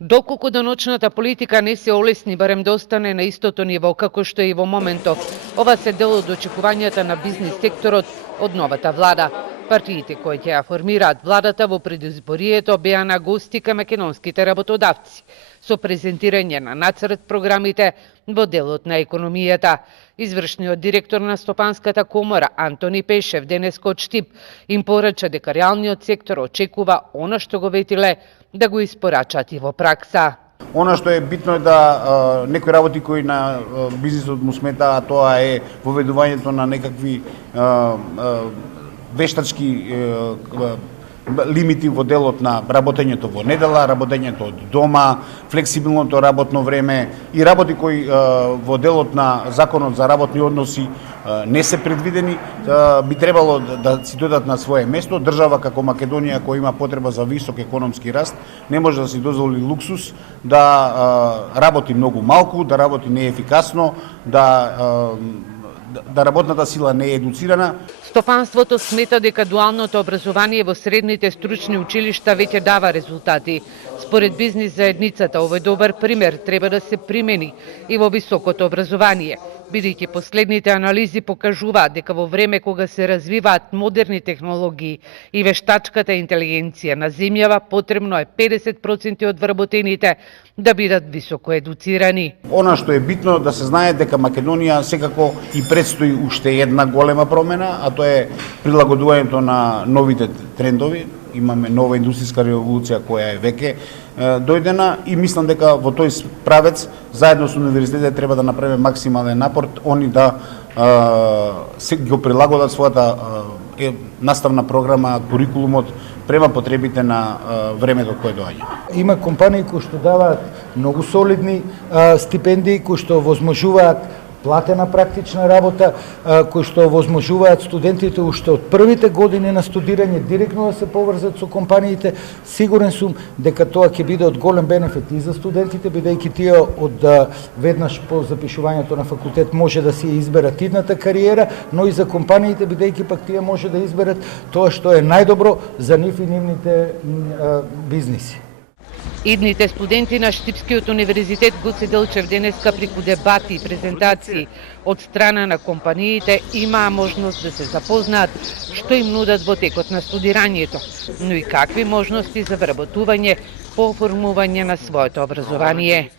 Доколку деночната политика не се олесни барем да остане на истото ниво како што е и во моментов, ова се дел од очекувањата на бизнис секторот од новата влада. Партиите кои ќе ја формираат владата во предизборието беа на гости кај македонските работодавци, со презентирање на нацрт програмите во делот на економијата. Извршниот директор на Стопанската комора Антони Пешев денеска од Штип им порача дека реалниот сектор очекува она што го ветиле да го испорачат и во пракса. Она што е битно е да некои работи кои на бизнисот му смета, тоа е воведувањето на некакви вештачки лимити во делот на работењето во недела, работењето од дома, флексибилното работно време и работи кои во делот на Законот за работни односи не се предвидени, би требало да си додат на свое место. Држава како Македонија, која има потреба за висок економски раст, не може да си дозволи луксус да работи многу малку, да работи неефикасно, да работната сила не е едуцирана. Стопанството смета дека дуалното образование во средните стручни училишта веќе дава резултати. Според бизнис заедницата, овој добар пример треба да се примени и во високото образование, бидејќи последните анализи покажуваат дека во време кога се развиваат модерни технологии и вештачката интелигенција на земјава, потребно е 50% од вработените да бидат високо едуцирани. Она што е битно да се знае дека Македонија секако и предстои уште една голема промена, а тоа е прилагодувањето на новите трендови. Имаме нова индустријска револуција која е веќе дојдена и мислам дека во тој правец заедно со универзитетите треба да направиме максимален напор они да се го прилагодат својата наставна програма, курикулумот према потребите на времето кое доаѓа. Има компании кои што даваат многу солидни стипендии, кои што возможуваат платена практична работа, кои што возможуваат студентите уште од првите години на студирање директно да се поврзат со компаниите. Сигурен сум дека тоа ќе биде од голем бенефит и за студентите, бидејќи тие од веднаш по запишувањето на факултет може да си изберат идната кариера, но и за компаниите, бидејќи пак тие може да изберат тоа што е најдобро за нив и нивните бизниси. Идните студенти на Штипскиот универзитет Гоце Делчев денеска преку дебати и презентации од страна на компаниите имаа можност да се запознаат што им нудат во текот на студирањето, но и какви можности за вработување по оформување на своето образование.